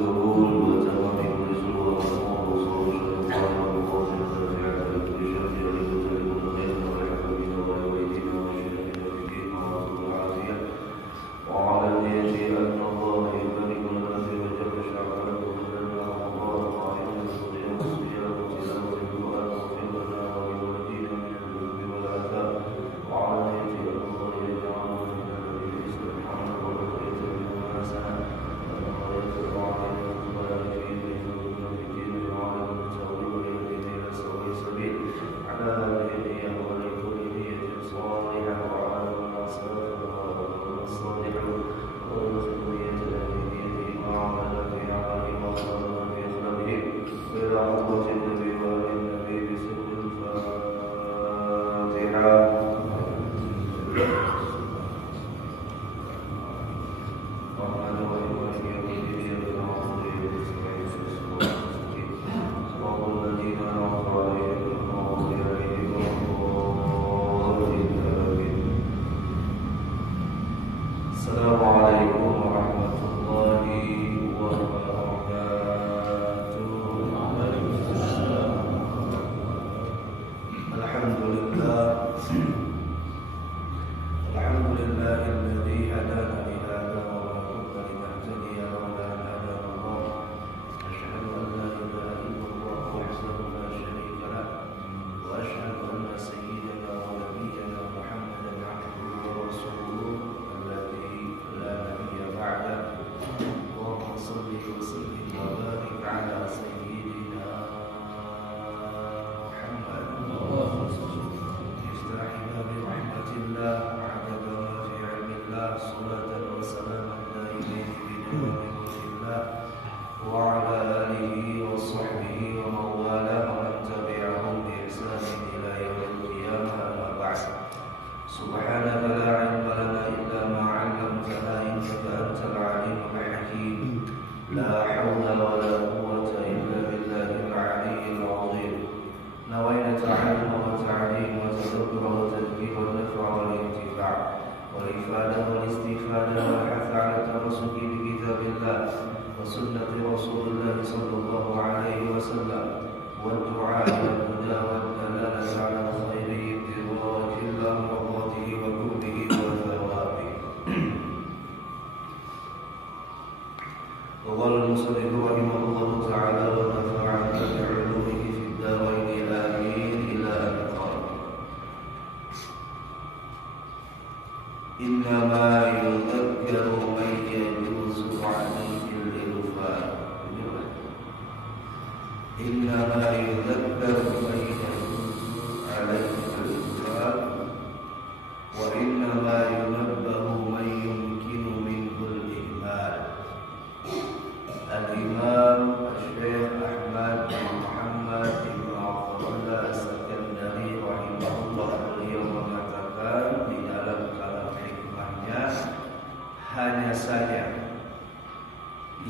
القبول وتمام كل سوء ومسموع وصول شر القال والقول النافع لكل شر يجب الخير والحبيبين والوالدين والشيخين والدين ورسول العافية وعلى نيته أن الله يبارك لنا في وجه شعبان وبلغنا رمضان وعلينا الصيام والصيام وتلاوة القرآن واغفر لنا ولوالدينا من الذنوب والآثام وعلى نيته أن الله يجعلنا من الذين يستمعون القول فيتبعون أحسنه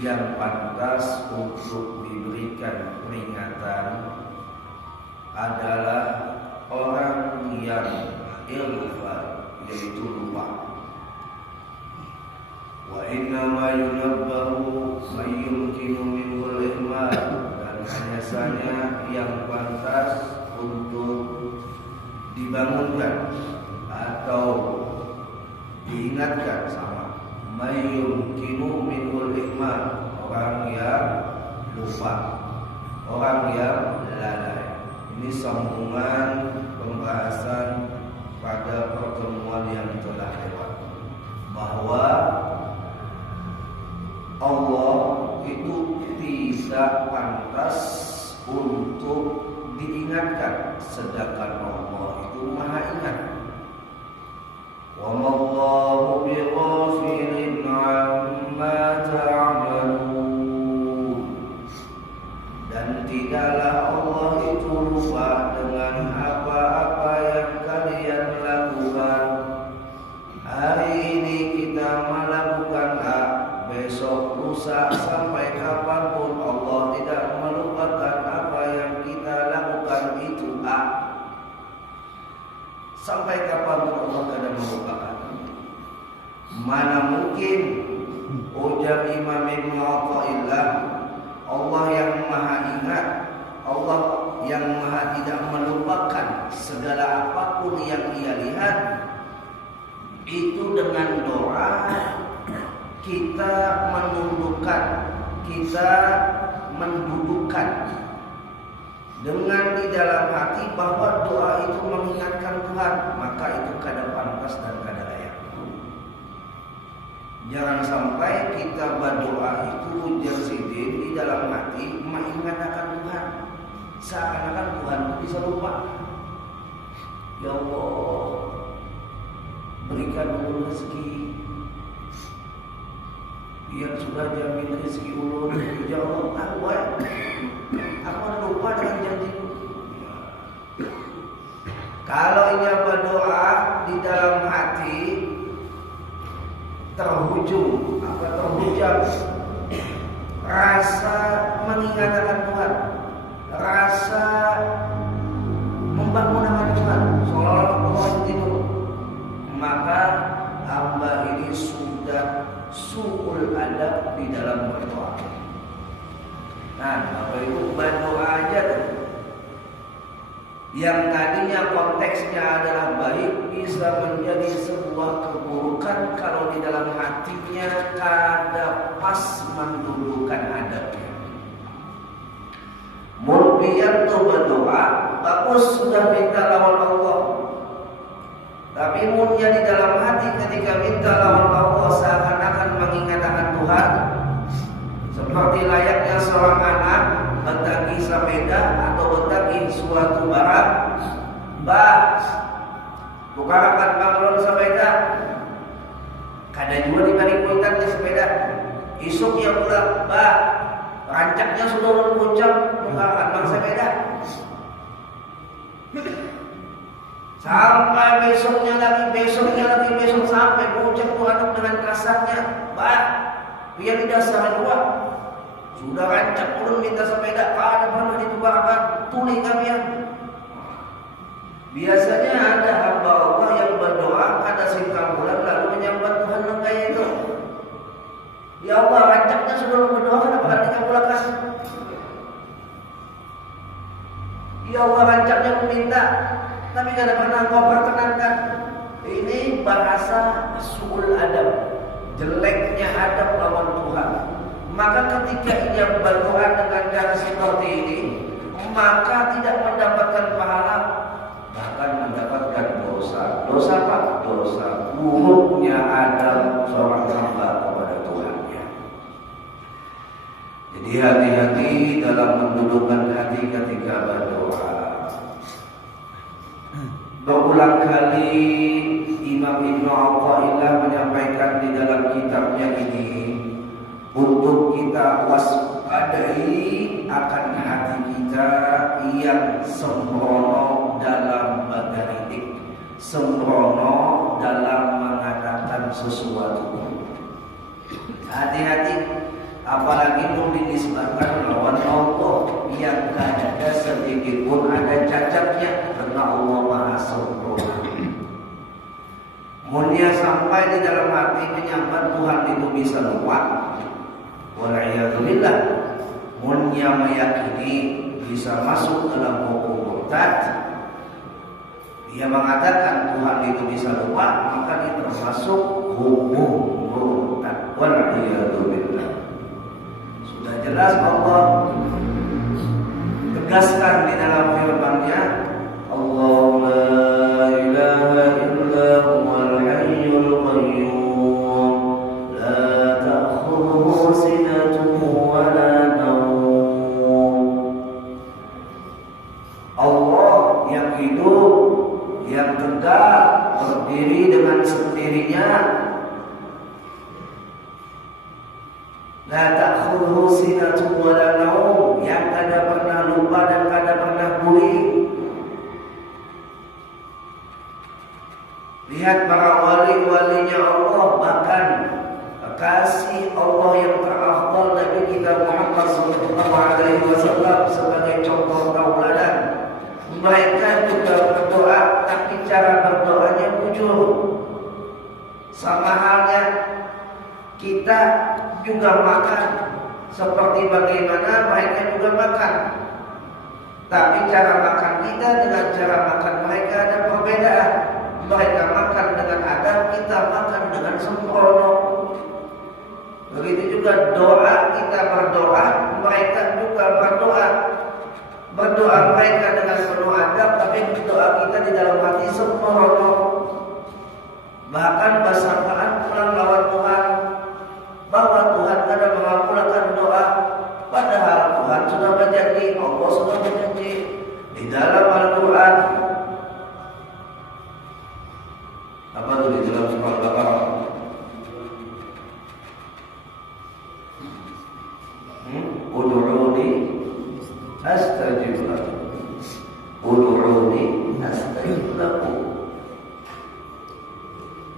yang pantas untuk diberikan peringatan adalah orang yang ighfal, yaitu lupa. Wa inna ma yunabbahu man yumkinu minhul ihmal, dan hanya saja yang pantas untuk dibangunkan atau diingatkan sama mayyumkinu minhul ihmal, orang yang lupa, orang yang lalai. Ini sambungan pembahasan pada pertemuan yang telah lewat, bahwa Allah itu tidak pantas untuk diingatkan, sedangkan Allah itu Maha Ingat. Wa mallahu bighafilin 'amma ta'malun, dan tidaklah Allah itu lupa dengan apa-apa yang kalian lakukan. Hari ini kita melakukan A, besok lusa sampai kapanpun Allah tidak melupakan apa yang kita lakukan itu A. Sampai kapanpun Allah tidak melupakan. Mana mungkin, ujar Imam Ibn Athaillah, kita menundukkan, kita mendudukkan dengan di dalam hati bahwa doa itu mengingatkan Tuhan, maka itu kada pantas dan kada layak. Jangan sampai kita berdoa itu ujar sidin di dalam hati mengingatkan Tuhan, seakan-akan Tuhan bisa lupa. Ya Allah, berikan ulun rezeki, biar sudah jamin rezeki ulun. Ya Allah, aku lupa dengan janjiku. Kalau ini berdoa di dalam hati terhujung terhujam rasa mengingatkan Tuhan, rasa membangun nama Tuhan, seolah-olah Allah itu, maka hamba ini sudah su'ul adab di dalam berdoa. Nah, Bapak Ibu, berdoa aja tuh, yang tadinya konteksnya adalah baik, bisa menjadi sebuah keburukan kalau di dalam hatinya kada pas mendudukan adabnya. Murbian tuh berdoa bagus, sudah minta lawan Allah, tapi munnya di dalam hati ketika minta lawan Allah seakan-akan mengingatkan Tuhan, seperti layaknya seorang anak bertagi sepeda atau bertagi suatu barang. Mbak, bukakan bangun sepeda, kada juga dibalik kuitan di sepeda. Isuk ya pula, Mbak, rancaknya sudah memuncak, bukakan bang sepeda. Sampai besok sampai puncak tuh anak dengan kasarnya, Mbak, biar tidak salah dua. Sudah rancak ulun minta sepeda, kada pernah ditukarkan, tuli kalian. Biasanya ada hamba Allah yang berdoa kada singkang bulan lalu menyambat Tuhan lengkaya itu. Ya Allah, rancaknya sudah berdoa kada pernah dikabulkan. Ya Allah, rancaknya meminta, tapi kada pernah kau perkenankan. Ini bahasa su'ul adab, jeleknya adab lawan Tuhan. Maka ketika ia berdoa dengan cara seperti ini, maka tidak mendapatkan pahala, bahkan mendapatkan dosa. Dosa apa? Dosa buruknya adab seorang hamba kepada Tuhannya. Jadi hati-hati dalam mendudukkan hati ketika berdoa. Berulang kali Imam Ibnu Athaillah menyampaikan di dalam kitabnya ini, untuk kita waspadai akan hati kita yang sembrono dalam bergaridik, sembrono dalam mengatakan sesuatu. Hati-hati, apalagi mau dinisbatkan lawan Allah yang tidak ada sedikit pun ada cacatnya, karena Allah Maha Sempurna. Mulia sampai di dalam hati menyambat Tuhan itu bisa lupa. Wal'iyadzubillah, munya meyakini bisa masuk dalam hukum murtad. Dia mengatakan Tuhan itu bisa lupa, maka dia termasuk hukum murtad. Wal'iyadzubillah. Sudah jelas Allah tegaskan di dalam firman-Nya, Allahu la ilaha illa huwal hayyul qayyum. Allah yang hidup, yang tegak, berdiri dengan sendirinya. La ta'khudhuhu sinatun wa la naum, yang kada pernah lupa dan kada pernah pulih. Lihat para wali-walinya Allah, bahkan kasih Allah yang terafdal Nabi kita Muhammad SAW sebagai contoh tauladan. Mereka juga berdoa, tapi cara berdoanya jujur. Sama halnya kita juga makan, seperti bagaimana mereka juga makan. Tapi cara makan kita dengan cara makan mereka ada perbedaan. Mereka makan dengan adab, kita makan dengan sembrono. Begitu juga doa kita berdoa, mereka juga berdoa. Berdoa mereka dengan penuh adab, tapi doa kita di dalam hati sembrono. Bahkan bersapaan pulang lawan Tuhan, bahwa Tuhan kadang mengabulkan doa, padahal Tuhan sudah berjanji, Allah sudah berjanji di dalam Al-Quran. Apa itu di dalam surah Al-Baqarah? Ud'uuni astajib lakum. Ud'uuni astajib lakum.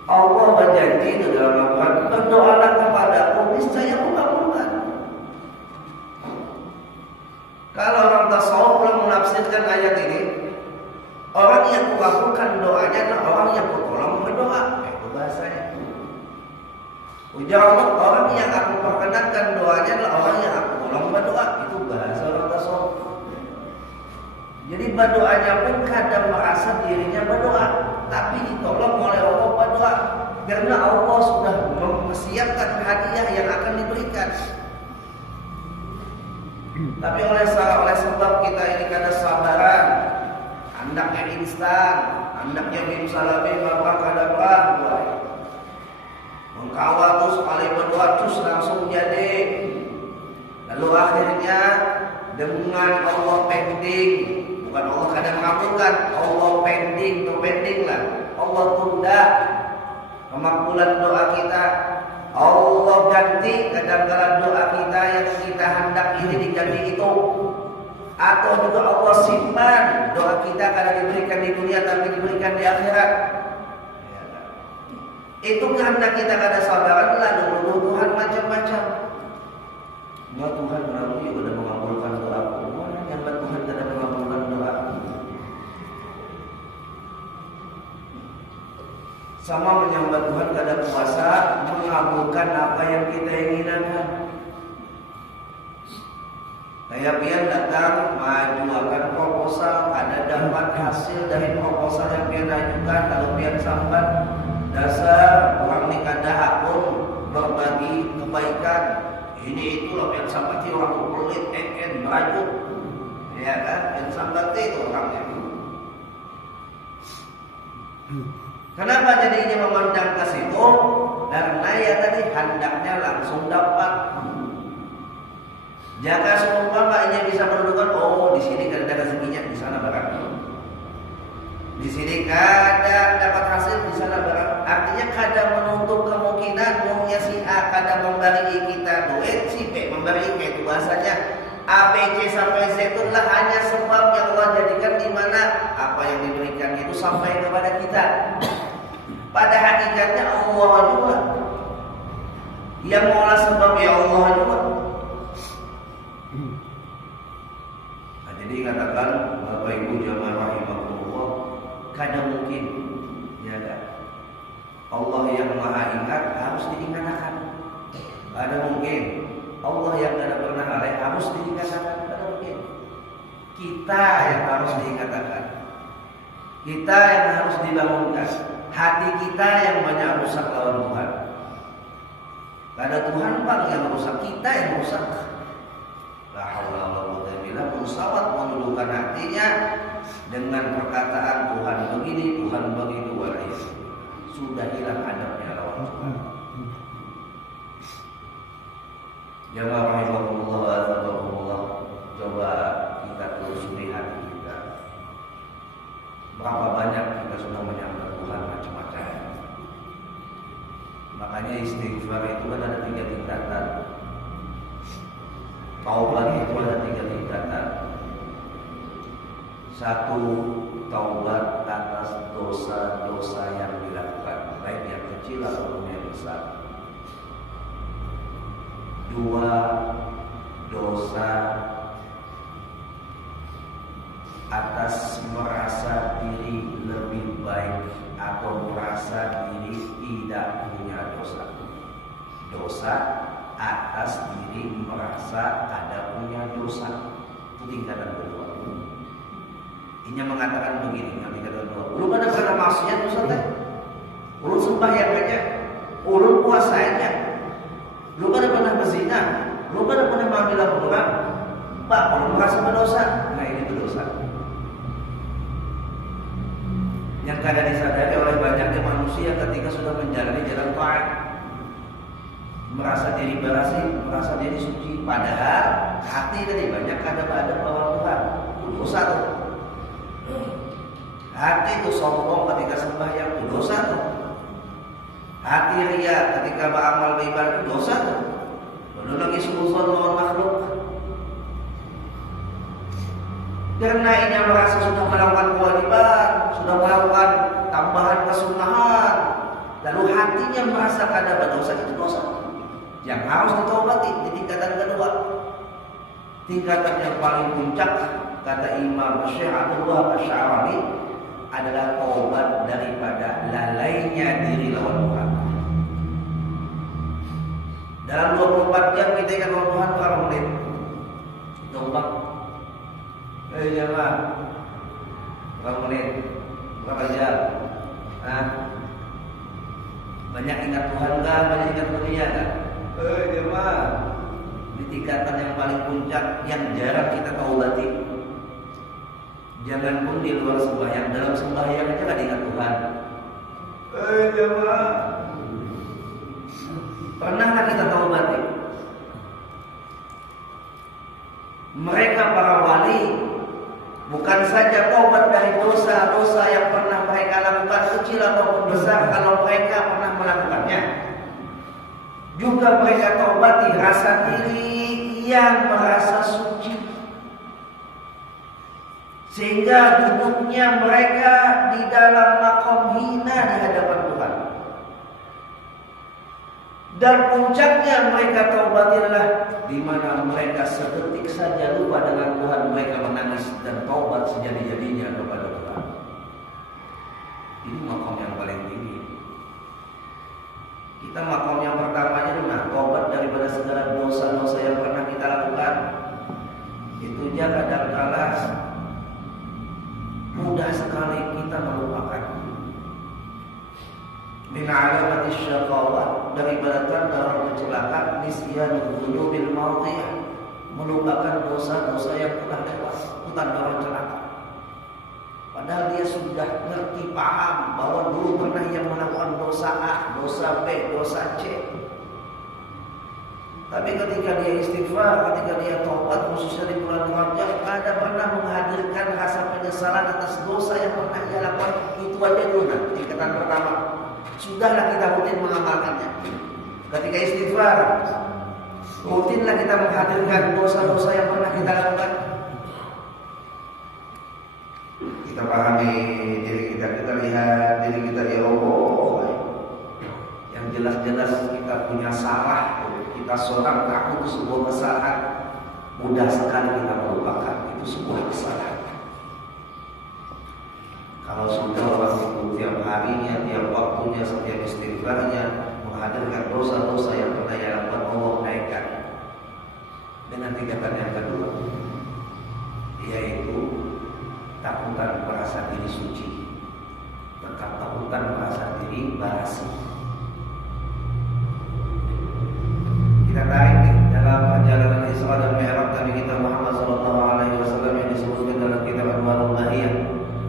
Allah berjanji di dalam Al-Quran, berdoalah kepadaku, niscaya aku kabulkan. Kalau orang tasawuf menafsirkan ayat ini, orang yang kukabulkan doanya adalah orang yang kutolong berdoa. Itu bahasanya. Ujar Allah, orang yang aku perkenankan doanya adalah orang yang aku tolong berdoa. Itu bahasa orang tasawuf. Jadi berdoanya pun kadang merasa dirinya berdoa, tapi ditolong oleh Allah berdoa, karena Allah sudah mempersiapkan hadiah yang akan diberikan. Tapi oleh sebab kita ini kada sabaran, hendaknya instan, hendaknya bimsalabim apa kada buat. Mengkawal tuh sekali berdoa terus langsung jadi. Lalu akhirnya dengan Allah pending, bukan Allah kadang mengabulkan, Allah pending, terpending lah. Allah tunda kemakbulan doa kita. Allah ganti kadang-kadang doa kita yang kita hendak ini diganti itu. Atau juga Allah simpan doa kita kadang diberikan di dunia tapi diberikan di akhirat. Itu karena kita kada sabaran lalu nuduh Tuhan macam-macam. Semua Tuhan melalui sudah mengabulkan doaku. Yang Tuhan tidak mengabulkan doa. Sama menyembah Tuhan kada kuasa mengabulkan apa yang kita inginkan. Kayak pian datang mengajukan proposal, ada dapat hasil dari proposal yang pian ajukan, kalau pian sambat dasar orang ini kada hakun berbagi kebaikan. Ini itu loh pian sambati orang pelit, merajuk, ya kan? Pian sambati itu orangnya. Kenapa jadinya memandang ke situ? Karena ya tadi hendaknya langsung dapat. Jika seumpamanya bisa menentukan, oh di sini kada ada rezekinya, di sana barang. Di sini kada dapat hasil, di sana barang. Artinya kada menutup kemungkinan mungkin si A kada memberi kita duit, si B memberi itu bahasanya A, B, C sampai Z itu adalah hanya sebab yang Allah jadikan di mana apa yang diberikan itu sampai kepada kita. Pada hakikatnya Allah juga yang mengolah sebab ya Allah juga. Nah, jadi katakan Bapak Ibu jamaah rahimahullah, kada mungkin ya kan? Allah yang maha ingat harus diingatkan. Kada mungkin Allah yang tidak pernah lalai harus diingatkan. Kada mungkin. Kita yang harus diingatkan. Kita yang harus dibangunkan. Hati kita yang banyak rusak lawan Tuhan. Kada Tuhan bang yang rusak, kita yang rusak. La haula wala quwwata illa billah. Musawat menundukkan hatinya dengan perkataan Tuhan begini, Tuhan begitu, walaihi. Sudah hilang adabnya lawan Tuhan. Jamaah rahimahullah wa tabarrullah, coba kita telusuri hati kita. Berapa banyak kita sudah menyembah Tuhan macam-macam. Makanya istighfar itu kan ada 3 tingkatan. Taubat itu ada 3 tingkatan. 1, taubat atas dosa-dosa yang dilakukan, baik yang kecil ataupun yang besar. 2, dosa atas merasa diri lebih baik atau merasa diri tidak punya dosa. Dosa atas diri merasa ada punya dosa. Itu tingkatan kedua. Ini mengatakan begini, yang tingkatan kedua. Ulun ada pernah maksiat Ustaz teh. Ulun sembahyang aja, ulun puasa aja. Lu kan pernah berzina, lu kan pernah mengambil hak orang, Pak, kalau merasa berdosa, nah ini berdosa. Yang kadang disadari oleh banyaknya manusia ketika sudah menjalani jalan taat, merasa diri bersih, merasa diri suci, padahal hati tadi banyak ada bahwa Tuhan, dosa tuh. Hati itu sombong ketika sembahyang, itu dosa tuh. Hati ria ketika beramal beribadah, itu dosa tuh. Belum lagi suuzon lawan makhluk. Karena ini merasa sudah melakukan kewajiban, sudah melakukan tambahan kesunahan, lalu hatinya merasa ada berdosa, itu dosa yang harus ditobati di tingkatan kedua. Tingkatan yang paling puncak, kata Imam Syekh Abdullah Asy'ari, adalah taubat daripada lalainya diri lawan Tuhan. Dalam 24 jam kita ingat lawan Tuhan berapa menit? Taubat. Jamaah, berapa menit? Berapa jam? Banyak ingat Tuhan kah? Banyak ingat dunia kah? Jamaah, di tingkatan yang paling puncak yang jarang kita taubati. Jangan pun di luar sembahyang, dalam sembahyang aja gak diingat Tuhan. Jamaah, pernahkah kita taubati? Mereka para wali bukan saja taubat dari dosa-dosa yang pernah mereka lakukan, kecil ataupun besar, kalau mereka pernah melakukannya, juga mereka taubati rasa diri yang merasa suci, sehingga duduknya mereka di dalam makom hina di hadapan Tuhan. Dan puncaknya mereka taubati adalah di mana mereka sedetik saja lupa dengan Tuhan, mereka menangis dan taubat sejadi-jadinya kepada Tuhan. Ini makom yang paling tinggi. Kita makom yang pertamanya adalah taubat daripada segala dosa-dosa yang pernah kita lakukan. Itu aja kadang-kala mudah sekali kita melupakan. Min alamati syaqawat, daripada tanda orang kecelakaan, nisyanul dzunubil madhiyah, melupakan dosa-dosa yang telah lewat, itu tanda orang celaka. Padahal dia sudah ngerti, paham bahwa dulu pernah yang melakukan dosa A, dosa B, dosa C. Tapi ketika dia istighfar, ketika dia taubat, khususnya di bulan Rajab, ada pernah menghadirkan rasa penyesalan atas dosa yang pernah dia lakukan. Itu aja dulu nanti tingkatan pertama. Sudahlah kita rutin mengamalkannya. Ketika istighfar, rutinlah kita menghadirkan dosa-dosa yang pernah kita lakukan. Kita pahami diri kita, kita lihat diri kita, ya Allah, yang jelas-jelas kita punya salah. Kita seorang takut sebuah kesalahan, mudah sekali kita melupakan itu sebuah kesalahan. Kalau sudah orang itu tiap harinya, tiap waktunya, setiap istighfarnya menghadirkan dosa-dosa yang pernah ia lakukan, Allah naikkan dengan tingkatan yang kedua, yaitu takutan merasa diri suci, tetap takutan merasa diri basi. Kita tarik nih dalam perjalanan Isra dan Mi'raj Nabi kita Muhammad sallallahu alaihi wasallam yang disebutkan dalam kitab Anwarul Bahiyah.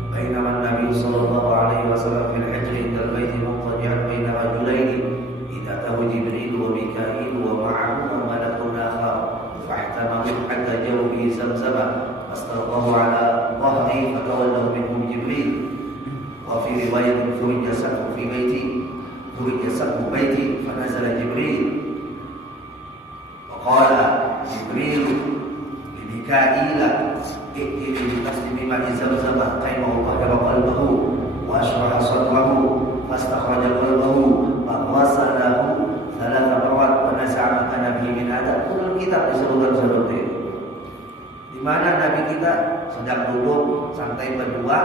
Bainama Nabi sallallahu alaihi wasallam fil hajr indal bait muqtadi'an baina rajulaini idza tahu Jibril wa Mika'il wa ma'ahu malakun akhar fahtamahu hatta jawu bi Zamzam fastarqahu ala dhahri fatawallahu minhum Jibril wa fi riwayat furija saqfu fi baiti furija saqfu baiti fanazala Jibril qala Jibril li Mika'il ini tasdimi ma'i Zamzam kaimahu tahara qalbahu wa ashraha sadrahu fastakhraja qalbahu wa ghasalahu thalatha marrat wa naza'a kana bihi min adab. Dalam kitab disebutkan seperti itu, di mana Nabi kita sedang duduk santai berdua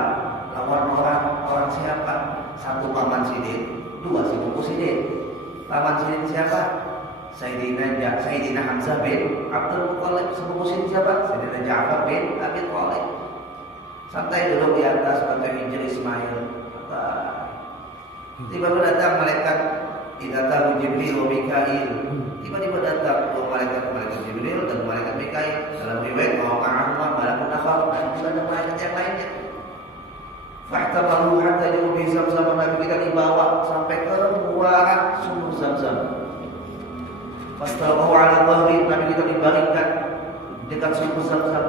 lawan orang siapa? Satu paman sidin, dua sepupu sidin. Paman sidin siapa? Sayyidina Hamzah bin Abdul Muttalib. Sepupu sidin siapa? Sayyidina Ja'far bin Abi Thalib. Santai duduk di atas batu hijr Ismail. Tiba-tiba datang malaikat, idza tahu Jibril wa Mika'il Tiba-tiba datang dua malaikat Jibril dan malaikat Mikail. Dalam riwayat bahwa ma'ahuma malakun akhar, dan juga ada malaikat yang lainnya. Fahtamalu hatta yubi Zamzam, Nabi kita dibawa sampai ke muara sumur Zamzam. Fastalqahu ala dhahri, Nabi kita dibaringkan dekat sumur Zamzam.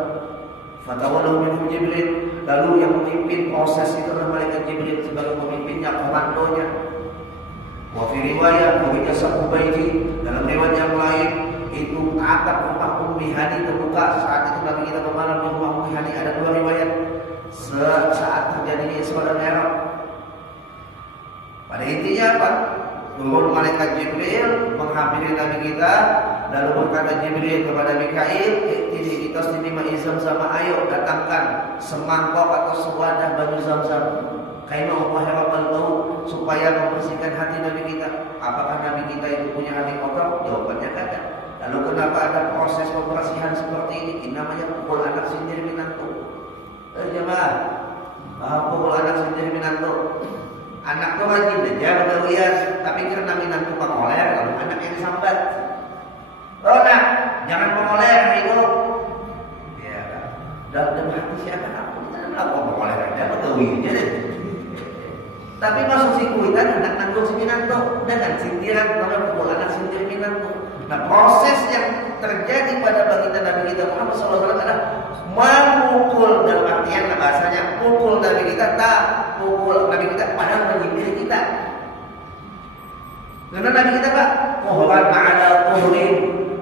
Fatawallahu minhum Jibril, lalu yang memimpin proses itu adalah malaikat Jibril sebagai pemimpinnya, komandonya. Wa fi riwayat Ummi Sakubaiti, dalam riwayat yang lain itu atap rumah Ummi Hani terbuka saat itu Nabi kita bermalam di rumah Ummi Hani. Ada dua riwayat saat terjadinya Isra dan Mi'raj. Pada intinya apa? Turun malaikat Jibril menghampiri Nabi kita, lalu berkata Jibril kepada Mikail, "Ini kita sedima Zamzam sama, ayo datangkan semangkok atau sewadah baju Zamzam. Kaina Allah rabbal bau, supaya membersihkan hati Nabi kita." Apakah Nabi kita itu punya hati kotor? Jawabannya ada. Lalu kenapa ada proses pembersihan seperti ini? Ini namanya pukul anak sindir minantu. Jemaah, pukul anak sindir minantu. Anak tuh rajin aja udah lihat, tapi karena minantu pengoler, lalu anak yang sambat. Oh nak, jangan pengoler itu. Ya, dalam hati siapa aku? Kita pengoler aja, betul aja deh. Tapi masuk si kuitan anak nanggung si minantu, dengan sindiran kalau pukul anak sindir minantu. Nah, proses yang terjadi pada baginda Nabi kita Muhammad SAW adalah memukul, dalam artian bahasanya pukul Nabi kita, tak pukul Nabi kita padahal menyindir kita. Karena Nabi kita Pak, pohon ma'ala pohrin,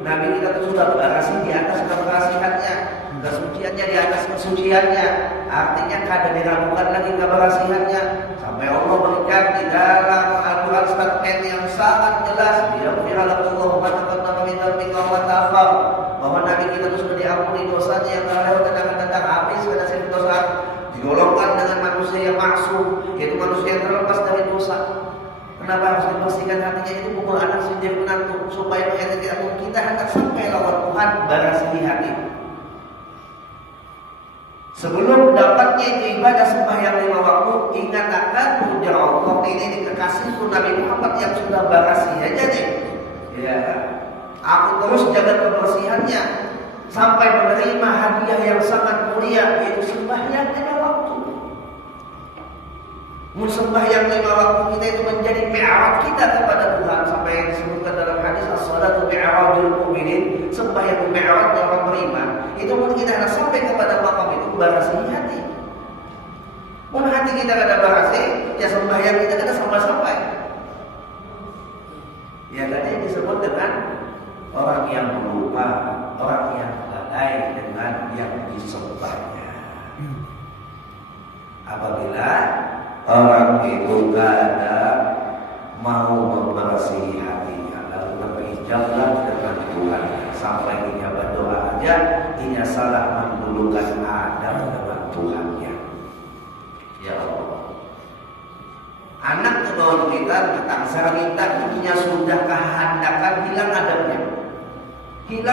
Nabi kita itu sudah berasi di atas keberasihannya, kesuciannya di atas kesuciannya. Artinya kada diragukan lagi keberasihannya. Sampai Allah berikan di dalam Al-Quran statement yang sangat jelas, Yaghfirullahu ma taqaddama min dzambika wa ma ta'akhkhar, bahwa Nabi kita itu sudah diampuni dosanya yang telah lewat dan akan datang. Habis pada satu dosa digolongkan dengan manusia yang maksum, yaitu manusia yang terlepas dari dosa. Kenapa harus dipastikan hatinya? Itu pukul anak sindir menantu, supaya kita hendak sampai lawan Tuhan berasi di hati. Sebelum dapatnya itu ibadah sembahyang 5 waktu, ingat akan ujar Allah ini dikasihku Nabi Muhammad yang sudah berasi aja deh. Ya, aku terus jaga kebersihannya sampai menerima hadiah yang sangat mulia, yaitu sembahyang 5 waktu. Sembahyang 5 waktu kita itu menjadi mi'raj kita kepada Tuhan, sampai yang disebutkan dalam hadis as-salatu mi'rajul mu'minin, sembahyang mi'raj orang beriman. Itu pun kita harus sampai kepada makam itu berasi hati. Mun hati kita kada berasi, ya sembahyang kita kada sampai-sampai. Ya tadi disebut dengan orang yang lupa, orang yang lalai dengan yang disembahnya. Apabila orang itu kada mau membersihi hatinya, lalu berhijablah dengan Tuhan, sampai dia berdoa aja, dia salah mendulukan adab dengan Tuhannya. Ya Allah, anak kedua kita bangsa kita punya sudah kehendakan hilang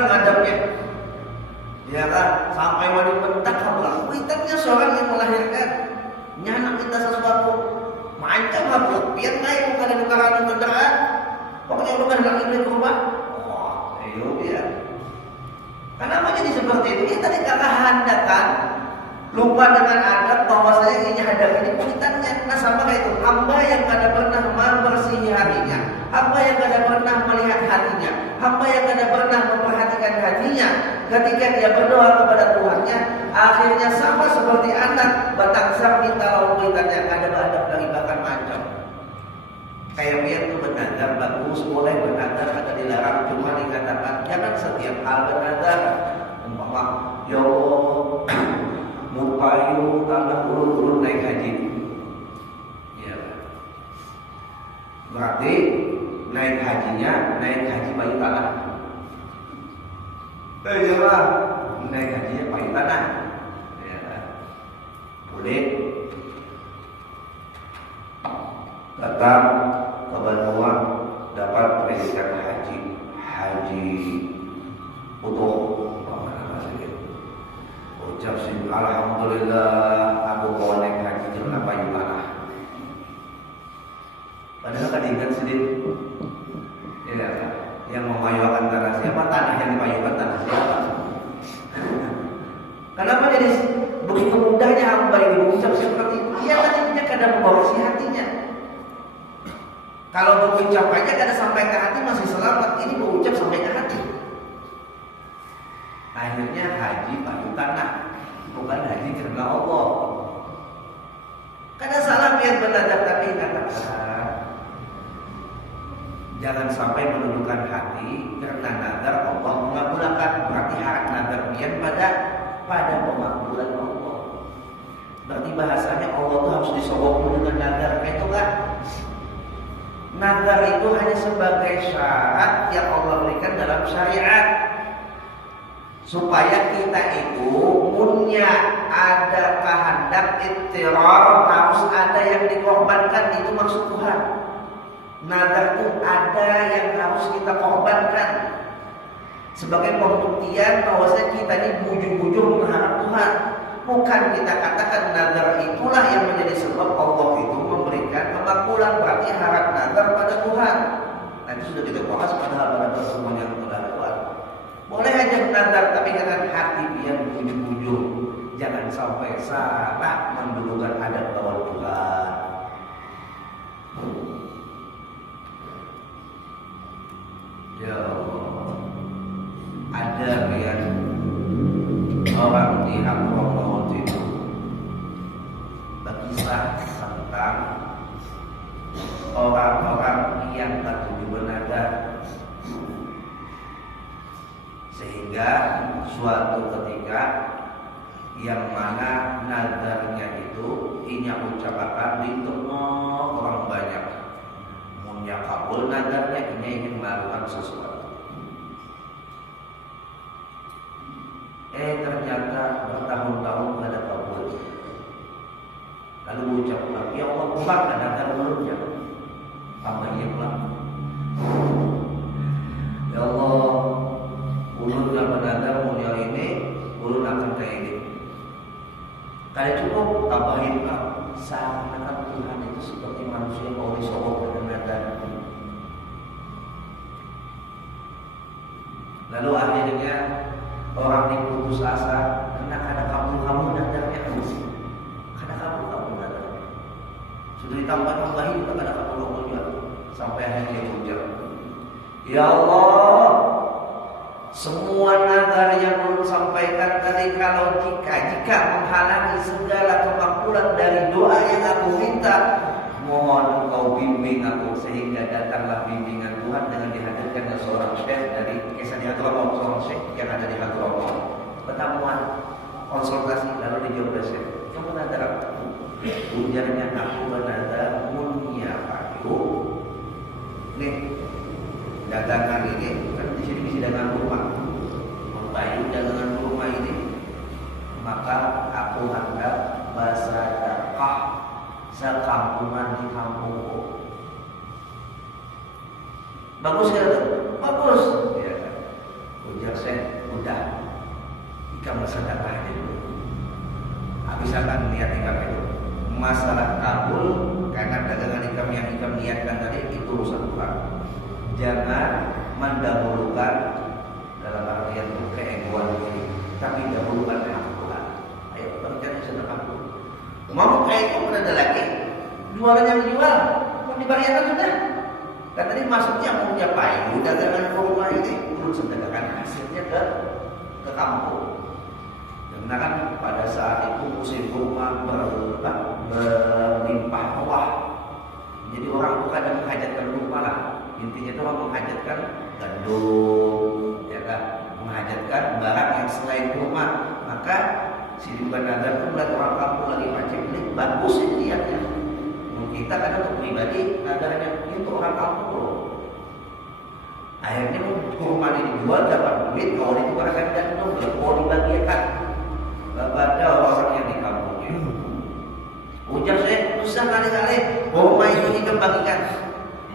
adabnya, ya kan? Sampai wali mentak kabur, kuitannya seorang yang melahirkan. Nyanak kita sesuatu macam apa? Biar naik bukan ada karena kendaraan. Pokoknya lu kan lagi beli rumah. Wah, ayo ya. Kenapa jadi seperti itu? Ya tadi kakak handakan lupa dengan adab bahwa saya ingin hadap ini kuitannya. Nah sama kayak itu, hamba yang kada pernah membersihi hatinya, hamba yang kada pernah melihat hatinya, hamba yang kada pernah memperhatikan hatinya, ketika dia berdoa kepada Tuhannya, akhirnya sama seperti anak batangsar minta lauk kuitannya, kada adab lagi bahkan macam. Kayak dia itu bernadar bagus, boleh bernadar, kada dilarang, cuma dikatakan jangan setiap hal bernadar. Umpama, ya Allah, mupayu tambah urun-urun naik haji. Ya. Berarti naik hajinya, naik haji bayi tanah. Iya, naik hajinya bayi tanah. Ya. Boleh. Datang ke Banua dapat predikat haji utuh. Ucap sih alhamdulillah aku bawa naik haji jangan bayi tanah. Padahal kan ingat sedih, ya, yang memajukan Siapa tanah yang dipayungkan? Tanah siapa? Kenapa jadi begitu mudahnya hamba ini berucap seperti itu? Iya, tadinya kadang membawa hatinya. Kalau berucap aja kadang sampai ke hati masih selamat, ini berucap sampai ke hati. Akhirnya haji payung tanah, bukan haji karena Allah. Kadang salah biar belajar, tapi katakan jangan sampai menundukkan hati karena nazar Allah mengabulkan. Berarti hak nazar biar pada pemakbulan Allah. Berarti bahasanya Allah itu harus disogok dengan nazar. Itu enggak. Nazar itu hanya sebagai syarat yang Allah berikan dalam syariat supaya kita itu punya ada kehendak ittirar, harus ada yang dikorbankan. Itu maksud Tuhan. Nazar itu ada yang harus kita korbankan sebagai pembuktian bahwasanya kita ini bujur-bujur mengharap Tuhan. Bukan kita katakan nazar itulah yang menjadi sebab Allah itu memberikan kemakbulan. Berarti harap nazar pada Tuhan. Nanti sudah kita bahas pada pertemuan yang telah lewat. Boleh aja nazar, tapi dengan hati biar bujur-bujur. Jangan sampai salah mendulukan adat bawah Tuhan. Ya Allah, ada yang orang di Hadramaut itu berkisah tentang orang-orang yang ketujuh bernazar, sehingga suatu ketika yang mana nazarnya itu inya ucapakan di tengah orang banyak, munya kabul nazarnya ini ingin melakukan sesuatu. Ternyata bertahun-tahun tidak ada kabul. Lalu ucap ulang, ya Allah, bukan nazar mulutnya. Apa iya pulang? Ya Allah, mulutnya bernazar mulia ini, mulut akan kayak ini. Kali cukup tambahin seakan-akan Tuhan itu seperti manusia mau disogok dengan nazar. Lalu akhirnya orang diputus asa karena ada kamu nazarnya, karena kamu nazarnya sudah ditambah-tambahin juga ada kamu juga, sampai akhirnya dia ucap, ya Allah, semua nazar yang belum sampaikan tadi, kalau jika menghalangi segala kemakbulan dari doa yang aku minta, mohon Engkau bimbing aku sehingga datanglah bimbingan Tuhan dengan dihadirkannya seorang syekh dari kisah di Hadramaut, seorang syekh yang ada di Hadramaut. Pertemuan konsultasi lalu dijawab oleh syekh, kamu nazar apa? Ujarnya, aku bernazar mulia payu. Nih dagangan ini kan di sini bisa dagangan rumah, membayar dagangan rumah ini, maka aku anggap basadaqah sekampungan di kampungku. Bagus ya? Bagus. Ya kan? Ujar saya, udah. Ikam bersedekah aja dulu. Habis akan lihat ikam itu. Masalah kabul karena dagangan ikam yang ikam niatkan tadi itu urusan Tuhan. Jangan mendahulukan dalam artian itu keegoan diri, tapi dahulukan hak Tuhan. Ayo berjalan sedekah dulu. Mau kayak itu ada lagi jualan yang dijual mau dibayarkan sudah. Kan tadi maksudnya mau nyapain dagangan rumah ini urut sedekahkan hasilnya ke kampung. Karena kan pada saat itu musim kurma berlimpah ruah. Jadi orang itu kadang menghajatkan kurma lah. Intinya itu orang menghajatkan gandum, ya kan, menghajatkan barang yang selain kurma. Maka si nazar itu melihat orang kampung lagi macam ini bagus ini lihatnya. Kita kadang untuk pribadi nazarnya itu orang kampung loh. Akhirnya kurma ini dijual dapat duit, kalau ditukarkan gandum, kalau dibagikan kepada orang yang di kampungnya. Ujar saya susah kali-kali kurma itu dikembangkan.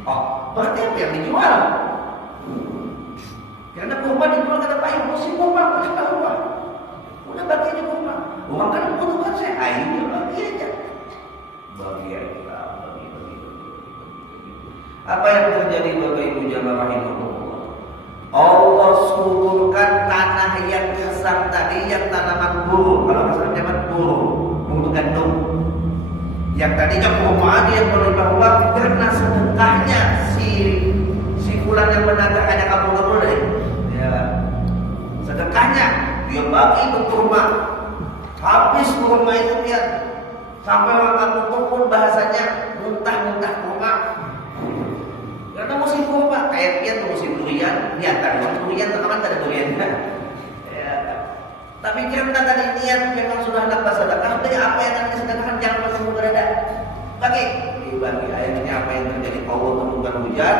Oh, berarti apa yang dijual? Karena kurma dijual kata Pak Ibu, musim kurma masih kurma. Udah bagi aja kurma. Orang kan membutuhkan saya, akhirnya bagi aja. Bagi aja, bagi. Apa yang terjadi Bapak Ibu jamaah rahimahullah? Allah suburkan tanah yang gersang tadi, yang tanaman buru. Kalau misalnya tanaman buru untuk gandum, yang tadinya kurma dia berlimpah ruah karena sedekahnya si fulan yang berdagang hanya kabur-kabur deh. Ya, sedekahnya dia bagi ke kurma, habis kurma itu dia sampai makan pun bahasanya muntah-muntah kurma. Karena musim kurma, kayak dia tuh musim durian, niatan durian teman tak ada duriannya. Ya. Tapi karena tadi niat memang sudah hendak bersedekah, dari apa yang akan disedekahkan jangan bertemu berada. Bagi akhirnya apa yang terjadi? Allah turunkan hujan,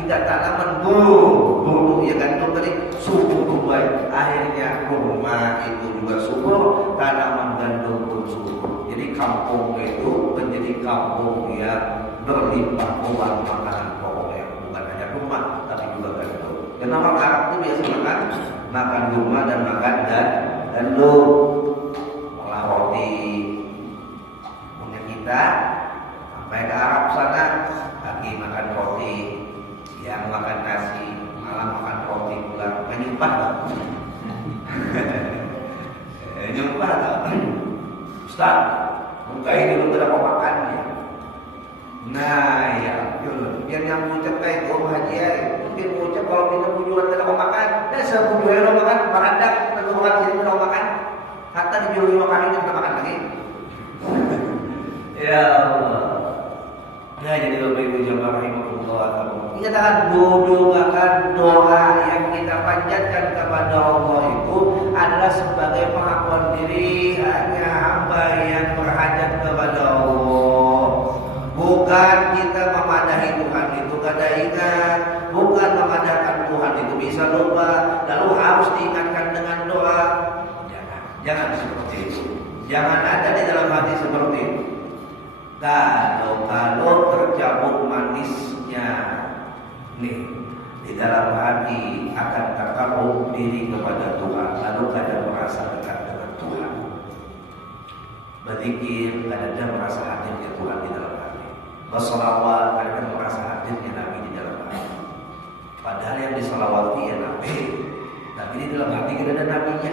tidak tanaman bulu ya gandum tadi subur tumbuh. Akhirnya kurma itu juga subur, tanaman gandum pun subur. Jadi kampung itu menjadi kampung yang berlimpah ruah makanan pokok yang bukan hanya rumah tapi juga gandum. Dan orang Arab itu biasa makan rumah dan makan gandum, olah roti. Punya kita sampai ke Arab sana pagi makan roti, siang makan nasi, malam makan roti pula. Menyumpah tak? Nyumpah tak? Ustaz, muka ini belum ada apa makannya. Nah ya, biar yang mengucap itu haji ya, dia mengucap kalau kita tujuan tidak mau makan, dan sebujuan mau makan, makandak, tentu makan jadi tidak mau makan, kata dijual 5 kali kita makan lagi. Ya Allah. Nah jadi Bapak Ibu jamaah rahimahullah, kita doakan doa yang kita panjatkan kepada Allah itu adalah sebagai pengakuan diri hanya hamba yang berhajat kepada Allah. Bukan kita memadahi Tuhan itu kada ingat, bukan memadahkan Tuhan itu bisa lupa, lalu harus diingatkan dengan doa. Jangan seperti itu. Jangan ada di dalam hati seperti itu. Kalau tercabut manisnya nih di dalam hati akan terkabut diri kepada Tuhan, lalu kadang merasa dekat dengan Tuhan. Berzikir kadang merasa hadirnya Tuhan di dalam hati. Bersolawat kadang merasa hadirnya Nabi di dalam hati. Padahal yang disolawati ya Nabi, tapi di dalam hati kita ada Nabinya.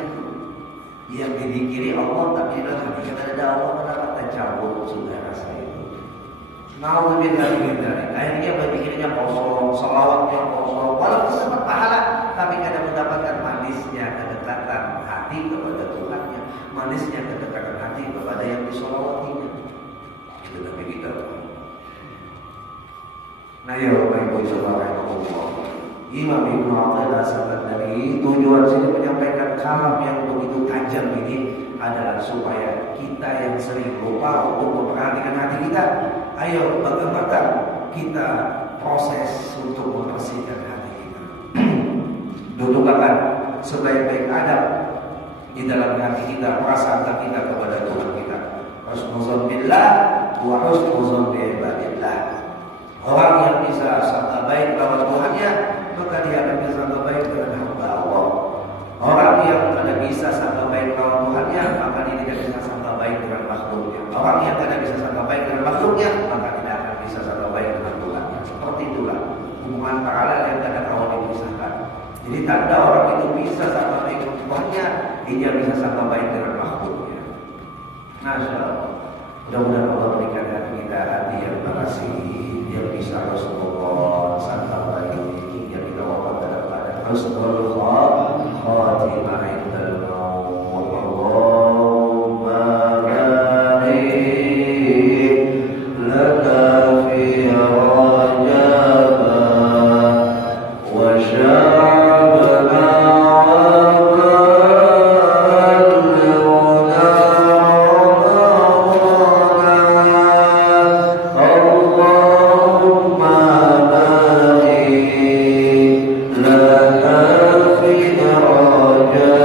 Yang didikiri Allah tapi di dalam hati kita ada Allah, kenapa tercabut sudah rasa itu. Mau lebih dari akhirnya berzikirnya kosong, salawatnya kosong, walaupun dapat pahala tapi kadang mendapatkan manisnya kedekatan hati kepada Tuhannya, manisnya kedekatan hati kepada yang disolawatinya. Itu Nabi kita. Nah ya Bapak Ibu saudara Allah, Imam Ibnu Athaillah sahabat dari tujuan sini menyampaikan kalam yang begitu tajam ini adalah supaya kita yang sering lupa untuk memperhatikan hati kita, ayo bagaimana kita proses untuk membersihkan hati kita. Dudukkan sebaik-baik adab di dalam hati kita, prasangka kita kepada Tuhan kita. Husnuzon billah wa husnuzon bi ibadillah. Orang yang bisa sangka baik lawan Tuhannya, maka dia akan bisa sangka baik dengan hamba Allah. Orang yang tidak bisa sangka baik lawan Tuhannya, maka dia tidak bisa sangka baik dengan makhluknya. Orang yang tidak bisa sangka baik dengan makhluknya, maka tidak akan bisa sangka baik dengan Tuhannya. Seperti itulah hubungan paralel yang kadang awal dipisahkan. Jadi tanda orang itu bisa sangka baik dengan Tuhannya, dia bisa sangka baik dengan makhluknya. Masya Allah. Mudah-mudahan Allah berikan hati kita hati yang berkasih, yang bisa Rasulullah sangka baik, yang kita wafat dalam keadaan husnul khatimah indal maut. Allahumma barik lana fi Rajab wa Sya'ban Raja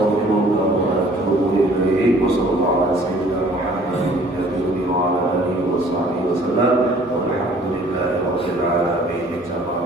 nastaghfiruka wa natubu ilaik. Wassallallahu ala sayyidina Muhammadin wa ala alihi wa sahbihi wasallam. Walhamdulillahi rabbil alamin.